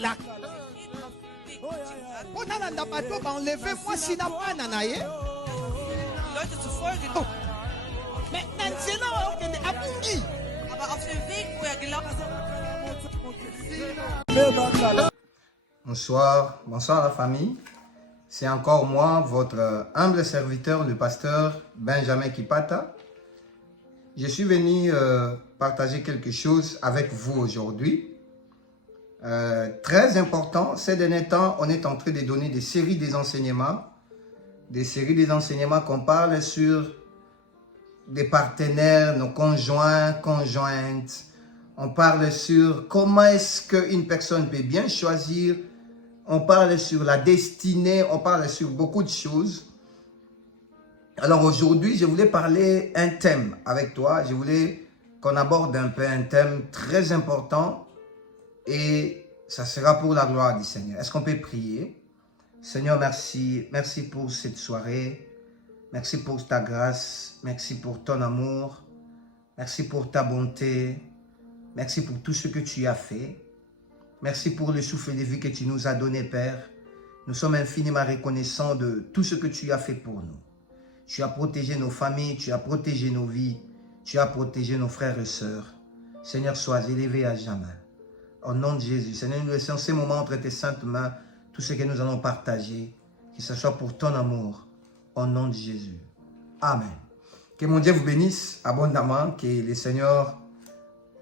la enlevez-moi si n'a pas nanaye. Leute zu folgen. Mais Nanzena a abungi. Aber auf dem Weg, wo er gelaufen ist. Bonsoir, bonsoir la famille. C'est encore moi, votre humble serviteur, le pasteur Benjamin Kipata. Je suis venu partager quelque chose avec vous aujourd'hui. Très important, ces derniers temps, on est en train de donner des séries des enseignements qu'on parle sur des partenaires, nos conjoints, conjointes. On parle sur comment est-ce qu'une personne peut bien choisir. On parle sur la destinée, on parle sur beaucoup de choses. Alors aujourd'hui, je voulais parler un thème avec toi. Je voulais qu'on aborde un peu un thème très important et ça sera pour la gloire du Seigneur. Est-ce qu'on peut prier? Seigneur, merci. Merci pour cette soirée. Merci pour ta grâce. Merci pour ton amour. Merci pour ta bonté. Merci pour tout ce que tu as fait. Merci pour le souffle de vie que tu nous as donné, Père. Nous sommes infiniment reconnaissants de tout ce que tu as fait pour nous. Tu as protégé nos familles, tu as protégé nos vies, tu as protégé nos frères et sœurs. Seigneur, sois élevé à jamais. Au nom de Jésus, Seigneur, nous laissons ces moments entre tes saintes mains, tout ce que nous allons partager, que ce soit pour ton amour, au nom de Jésus. Amen. Que mon Dieu vous bénisse abondamment, que le Seigneur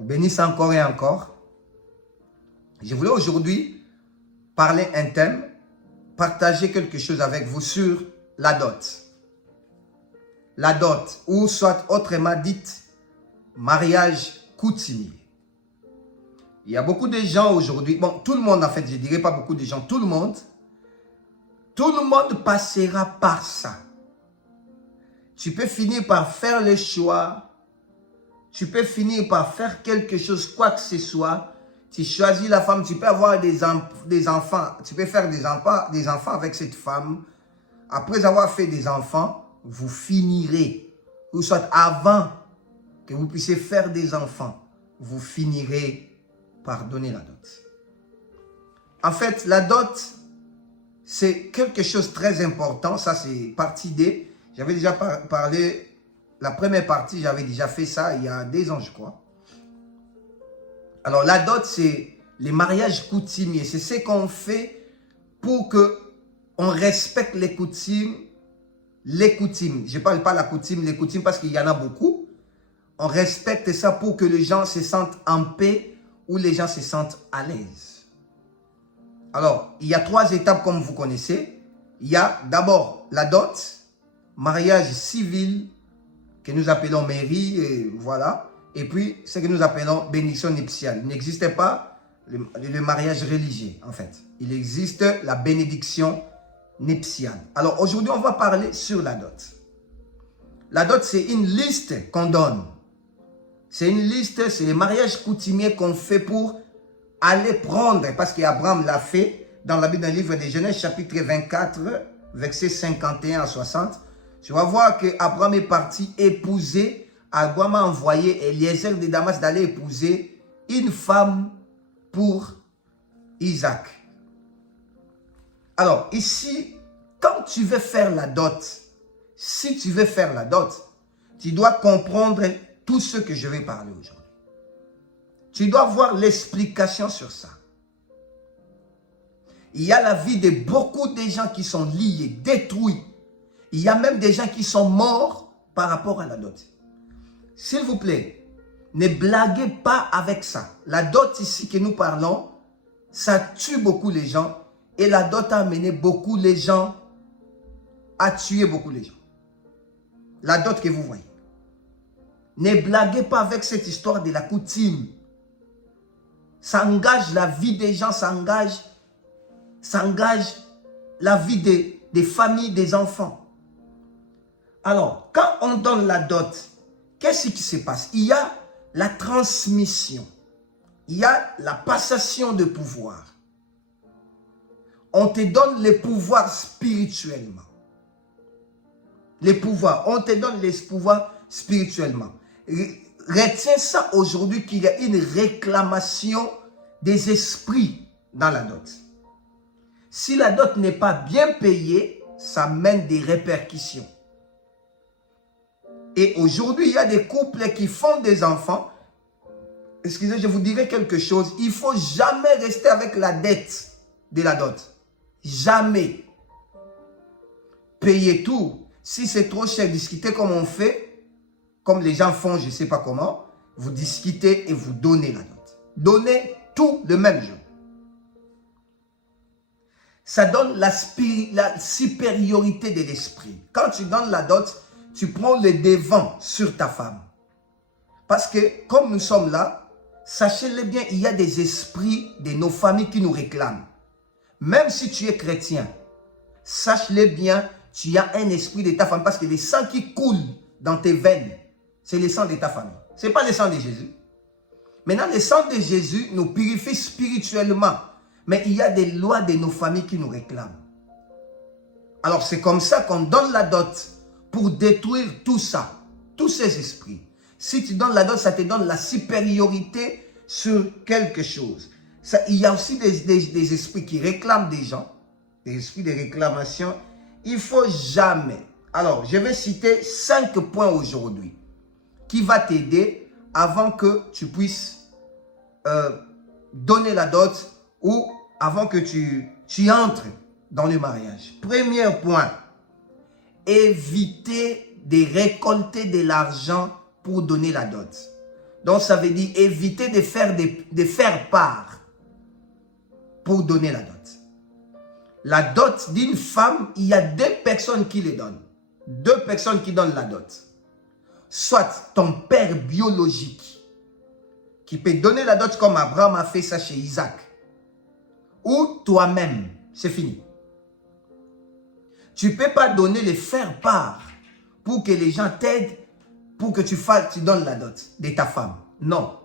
vous bénisse encore et encore. Je voulais aujourd'hui parler un thème, partager quelque chose avec vous sur la dot. La dot, ou soit autrement dite, mariage coutumier. Il y a beaucoup de gens aujourd'hui, bon, tout le monde en fait, je ne dirais pas beaucoup de gens, tout le monde passera par ça. Tu peux finir par faire le choix, tu peux finir par faire quelque chose, quoi que ce soit. Tu choisis la femme, tu peux avoir des enfants, tu peux faire des enfants avec cette femme. Après avoir fait des enfants, vous finirez, ou soit avant que vous puissiez faire des enfants, vous finirez par donner la dot. En fait, la dot, c'est quelque chose de très important. Ça, c'est partie D. J'avais déjà parlé, la première partie, j'avais déjà fait ça il y a 2 ans, je crois. Alors, la dot, c'est les mariages coutumiers. C'est ce qu'on fait pour qu'on respecte les coutumes. Les coutumes. Je ne parle pas de la coutume, les coutumes, parce qu'il y en a beaucoup. On respecte ça pour que les gens se sentent en paix ou les gens se sentent à l'aise. Alors, il y a 3 étapes comme vous connaissez. Il y a d'abord la dot, mariage civil, que nous appelons mairie, et voilà. Et puis, ce que nous appelons bénédiction nuptiale. Il n'existe pas le mariage religieux, en fait. Il existe la bénédiction nuptiale. Alors, aujourd'hui, on va parler sur la dot. La dot, c'est une liste qu'on donne. C'est une liste, c'est les mariages coutumiers qu'on fait pour aller prendre, parce qu'Abraham l'a fait dans la Bible, dans le livre de Genèse, chapitre 24, versets 51 à 60. Tu vas voir qu'Abraham est parti épouser. Abraham a envoyé Eliezer de Damas d'aller épouser une femme pour Isaac. Alors, ici, quand tu veux faire la dot, si tu veux faire la dot, tu dois comprendre tout ce que je vais parler aujourd'hui. Tu dois voir l'explication sur ça. Il y a la vie de beaucoup de gens qui sont liés, détruits. Il y a même des gens qui sont morts par rapport à la dot. S'il vous plaît, ne blaguez pas avec ça. La dot ici que nous parlons, ça tue beaucoup les gens. Et la dot a amené beaucoup les gens à tuer beaucoup les gens. La dot que vous voyez. Ne blaguez pas avec cette histoire de la coutume. Ça engage la vie des gens, ça engage la vie des familles, des enfants. Alors, quand on donne la dot, qu'est-ce qui se passe? Il y a la transmission. Il y a la passation de pouvoir. On te donne les pouvoirs spirituellement. Les pouvoirs. On te donne les pouvoirs spirituellement. Retiens ça aujourd'hui qu'il y a une réclamation des esprits dans la dot. Si la dot n'est pas bien payée, ça mène des répercussions. Et aujourd'hui, il y a des couples qui font des enfants. Excusez, je vous dirai quelque chose. Il ne faut jamais rester avec la dette de la dot. Jamais. Payez tout. Si c'est trop cher, discutez comme on fait, comme les gens font, je ne sais pas comment. Vous discutez et vous donnez la dot. Donnez tout le même jour. Ça donne la supériorité de l'esprit. Quand tu donnes la dot, tu prends le devant sur ta femme. Parce que comme nous sommes là, sachez-le bien, il y a des esprits de nos familles qui nous réclament. Même si tu es chrétien, sache-le bien, tu as un esprit de ta famille. Parce que le sang qui coule dans tes veines, c'est le sang de ta famille. Ce n'est pas le sang de Jésus. Maintenant, le sang de Jésus nous purifie spirituellement. Mais il y a des lois de nos familles qui nous réclament. Alors, c'est comme ça qu'on donne la dot pour détruire tout ça, tous ces esprits. Si tu donnes la dot, ça te donne la supériorité sur quelque chose. Ça, il y a aussi des esprits qui réclament des gens, des esprits de réclamation. Il ne faut jamais. Alors, je vais citer 5 points aujourd'hui qui va t'aider avant que tu puisses donner la dot ou avant que tu entres dans le mariage. Premier point, éviter de récolter de l'argent pour donner la dot. Donc, ça veut dire éviter de faire part pour donner la dot. La dot d'une femme, il y a 2 personnes qui les donnent. 2 personnes qui donnent la dot. Soit ton père biologique, qui peut donner la dot comme Abraham a fait ça chez Isaac. Ou toi-même, c'est fini. Tu ne peux pas donner les faire part pour que les gens t'aident, pour que tu donnes la dot de ta femme. Non.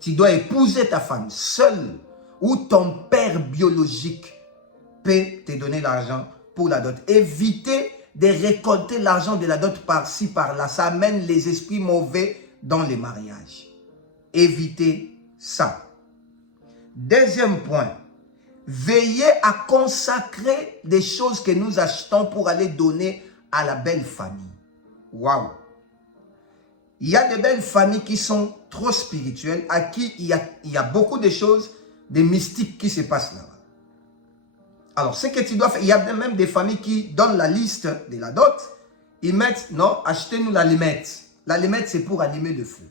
Tu dois épouser ta femme seule ou ton père biologique peut te donner l'argent pour la dot. Évitez de récolter l'argent de la dot par-ci, par-là. Ça amène les esprits mauvais dans les mariages. Évitez ça. Deuxième point. Veillez à consacrer des choses que nous achetons pour aller donner à la belle famille. Waouh! Il y a des belles familles qui sont trop spirituelles, à qui il y a beaucoup de choses, des mystiques qui se passent là-bas. Alors, ce que tu dois faire, il y a même des familles qui donnent la liste de la dot. Ils mettent, non, achetez-nous l'allumette. L'allumette, c'est pour allumer le feu.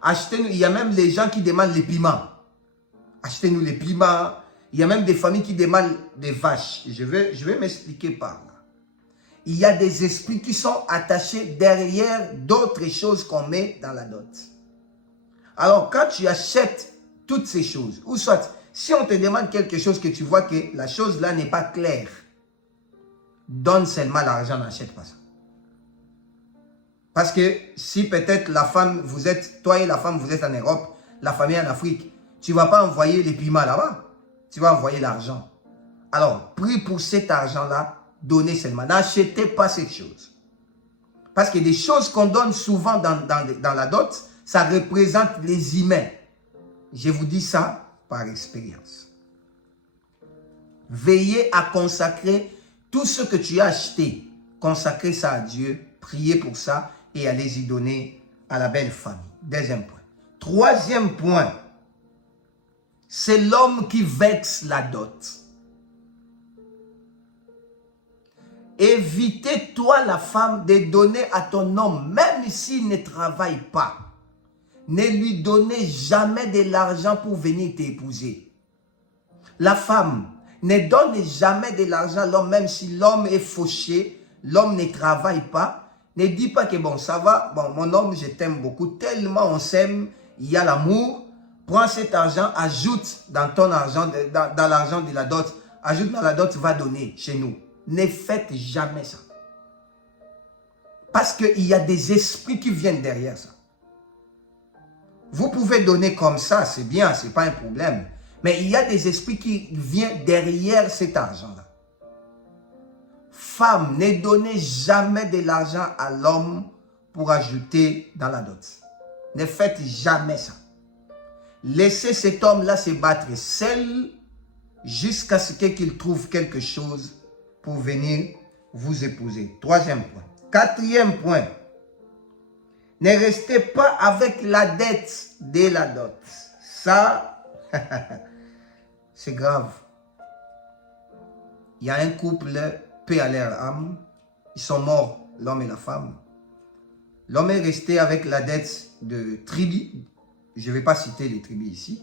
Achetez-nous, il y a même les gens qui demandent les piments. Achetez-nous les piments. Il y a même des familles qui demandent des vaches. Je vais m'expliquer par là. Il y a des esprits qui sont attachés derrière d'autres choses qu'on met dans la dot. Alors, quand tu achètes toutes ces choses, ou soit, si on te demande quelque chose que tu vois que la chose là n'est pas claire, donne seulement l'argent, n'achète pas ça. Parce que si peut-être la femme, toi et la femme, vous êtes en Europe, la famille en Afrique, tu ne vas pas envoyer les piments là-bas. Tu vas envoyer l'argent. Alors, prie pour cet argent-là, donnez seulement. N'achetez pas cette chose. Parce que des choses qu'on donne souvent dans la dot, ça représente les humains. Je vous dis ça par expérience. Veillez à consacrer tout ce que tu as acheté. Consacrez ça à Dieu, priez pour ça et allez-y donner à la belle famille. Deuxième point. Troisième point. C'est l'homme qui vexe la dot. Évitez, toi, la femme, de donner à ton homme, même s'il ne travaille pas. Ne lui donnez jamais de l'argent pour venir t'épouser. La femme, ne donne jamais de l'argent à l'homme, même si l'homme est fauché, l'homme ne travaille pas. Ne dis pas que bon, ça va, bon, mon homme, je t'aime beaucoup, tellement on s'aime, il y a l'amour. Prends cet argent, ajoute dans ton argent, dans l'argent de la dot, ajoute dans la dot, va donner chez nous. Ne faites jamais ça. Parce qu'il y a des esprits qui viennent derrière ça. Vous pouvez donner comme ça, c'est bien, ce n'est pas un problème. Mais il y a des esprits qui viennent derrière cet argent-là. Femme, ne donnez jamais de l'argent à l'homme pour ajouter dans la dot. Ne faites jamais ça. Laissez cet homme-là se battre seul jusqu'à ce qu'il trouve quelque chose pour venir vous épouser. Troisième point. Quatrième point. Ne restez pas avec la dette de la dot. Ça, c'est grave. Il y a un couple, paix à leur âme. Ils sont morts, l'homme et la femme. L'homme est resté avec la dette de tribus. Je ne vais pas citer les tribus ici.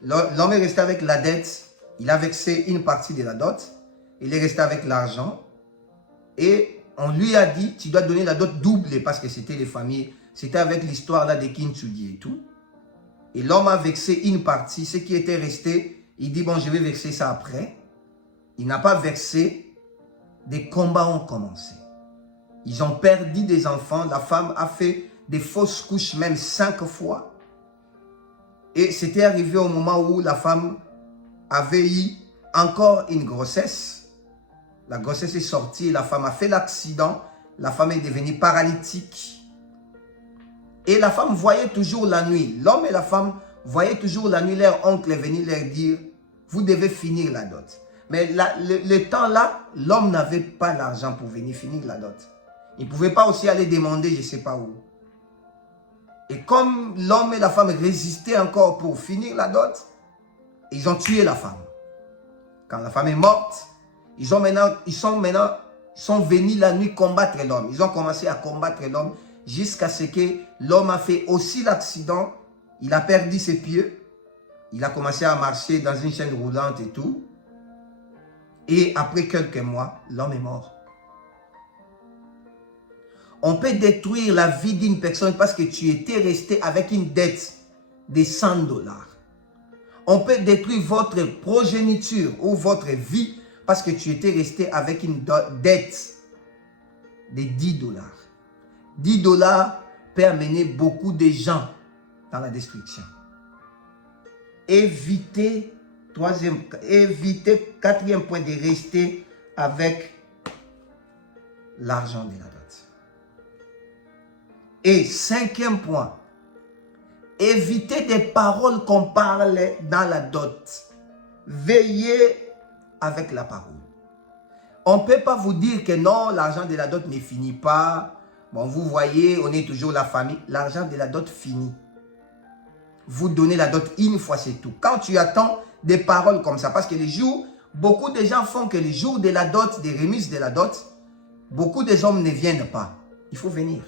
L'homme est resté avec la dette. Il a vexé une partie de la dot. Il est resté avec l'argent. Et on lui a dit, tu dois donner la dot doublée parce que c'était les familles. C'était avec l'histoire là de Kintsugi et tout. Et l'homme a vexé une partie. Ce qui était resté, il dit, bon, je vais vexer ça après. Il n'a pas vexé. Des combats ont commencé. Ils ont perdu des enfants. La femme a fait des fausses couches même 5 fois. Et c'était arrivé au moment où la femme avait eu encore une grossesse. La grossesse est sortie, la femme a fait l'accident. La femme est devenue paralytique. Et la femme voyait toujours la nuit. L'homme et la femme voyaient toujours la nuit. Leur oncle est venu leur dire, vous devez finir la dot. Mais le temps là, l'homme n'avait pas l'argent pour venir finir la dot. Il ne pouvait pas aussi aller demander je ne sais pas où. Et comme l'homme et la femme résistaient encore pour finir la dot, ils ont tué la femme. Quand la femme est morte, ils sont venus la nuit combattre l'homme. Ils ont commencé à combattre l'homme jusqu'à ce que l'homme a fait aussi l'accident. Il a perdu ses pieds. Il a commencé à marcher dans une chaîne roulante et tout. Et après quelques mois, l'homme est mort. On peut détruire la vie d'une personne parce que tu étais resté avec une dette de 100 $. On peut détruire votre progéniture ou votre vie parce que tu étais resté avec une dette de 10 $. 10 $ peut amener beaucoup de gens dans la destruction. Évitez, quatrième point, de rester avec l'argent de la dot. Et cinquième point, évitez des paroles qu'on parle dans la dot. Veillez avec la parole. On ne peut pas vous dire que non, l'argent de la dot ne finit pas. Bon, vous voyez, on est toujours la famille. L'argent de la dot finit. Vous donnez la dot une fois, c'est tout. Quand tu attends des paroles comme ça, parce que les jours, beaucoup de gens font que les jours de la dot, des remises de la dot, beaucoup des hommes ne viennent pas. Il faut venir.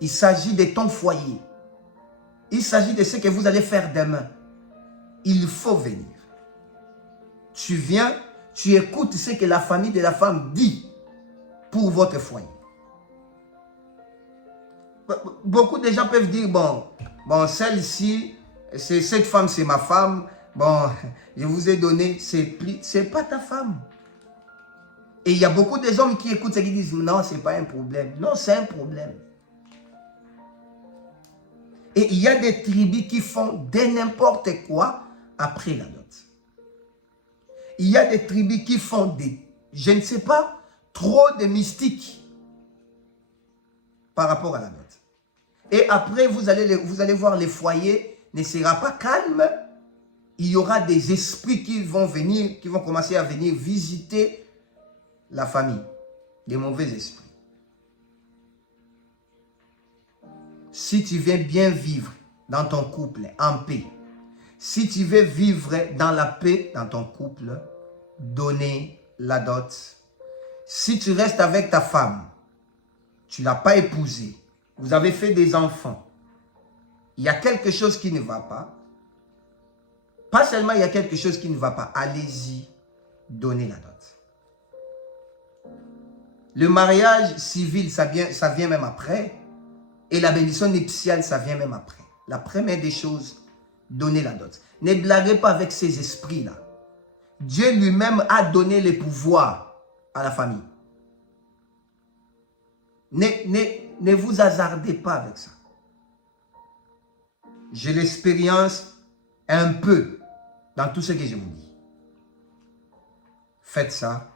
Il s'agit de ton foyer. Il s'agit de ce que vous allez faire demain. Il faut venir. Tu viens, tu écoutes ce que la famille de la femme dit pour votre foyer. Beaucoup de gens peuvent dire, bon, celle-ci, cette femme, c'est ma femme. Bon, je vous ai donné, c'est pas ta femme. Et il y a beaucoup de hommes qui écoutent et qui disent, non, c'est pas un problème. Non, c'est un problème. Et il y a des tribus qui font de n'importe quoi après la dot. Il y a des tribus qui font des, je ne sais pas, trop de mystiques par rapport à la dot. Et après, vous allez voir, les foyers ne sera pas calme. Il y aura des esprits qui vont venir, qui vont commencer à venir visiter la famille. Des mauvais esprits. Si tu veux bien vivre dans ton couple en paix, si tu veux vivre dans la paix dans ton couple, donnez la dot. Si tu restes avec ta femme, tu ne l'as pas épousée, vous avez fait des enfants, il y a quelque chose qui ne va pas. Pas seulement il y a quelque chose qui ne va pas, allez-y, donnez la dot. Le mariage civil, ça vient même après. Et la bénédiction nuptiale, ça vient même après. La première des choses, donnez la dot. Ne blaguez pas avec ces esprits-là. Dieu lui-même a donné les pouvoirs à la famille. Ne vous hasardez pas avec ça. J'ai l'expérience un peu dans tout ce que je vous dis. Faites ça.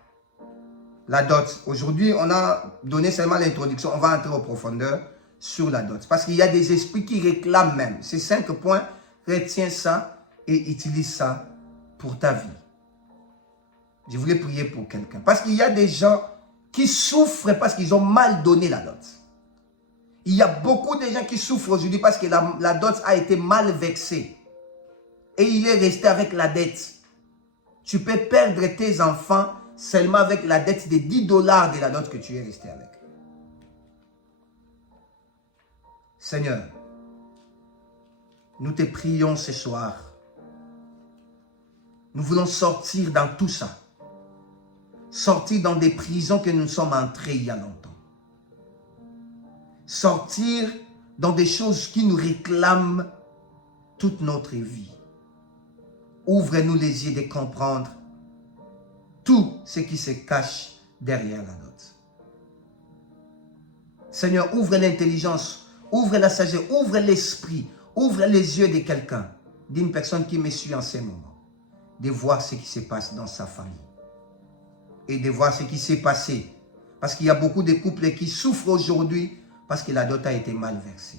La dot. Aujourd'hui, on a donné seulement l'introduction. On va entrer en profondeur sur la dot. Parce qu'il y a des esprits qui réclament même. Ces 5 points, retiens ça. et utilise ça pour ta vie. Je voulais prier pour quelqu'un. Parce qu'il y a des gens qui souffrent parce qu'ils ont mal donné la dot. Il y a beaucoup de gens qui souffrent aujourd'hui parce que la dot a été mal vexée. Et il est resté avec la dette. Tu peux perdre tes enfants seulement avec la dette de 10 $ de la dot que tu es resté avec. Seigneur, nous te prions ce soir. Nous voulons sortir dans tout ça. Sortir dans des prisons que nous sommes entrés il y a longtemps. Sortir dans des choses qui nous réclament toute notre vie. Ouvre-nous les yeux de comprendre tout ce qui se cache derrière la dot. Seigneur, ouvre l'intelligence, ouvre la sagesse, ouvre l'esprit, ouvre les yeux de quelqu'un, d'une personne qui me suit en ce moment, de voir ce qui se passe dans sa famille et de voir ce qui s'est passé. Parce qu'il y a beaucoup de couples qui souffrent aujourd'hui parce que la dot a été mal versée.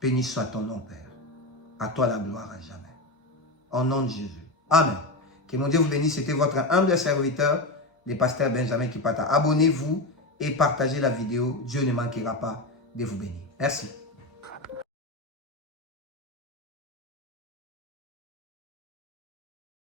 Béni soit ton nom, Père. À toi la gloire à jamais. Au nom de Jésus. Amen. Que mon Dieu vous bénisse. C'était votre humble serviteur, le pasteur Benjamin Kipata. Abonnez-vous et partagez la vidéo. Dieu ne manquera pas de vous bénir. Merci.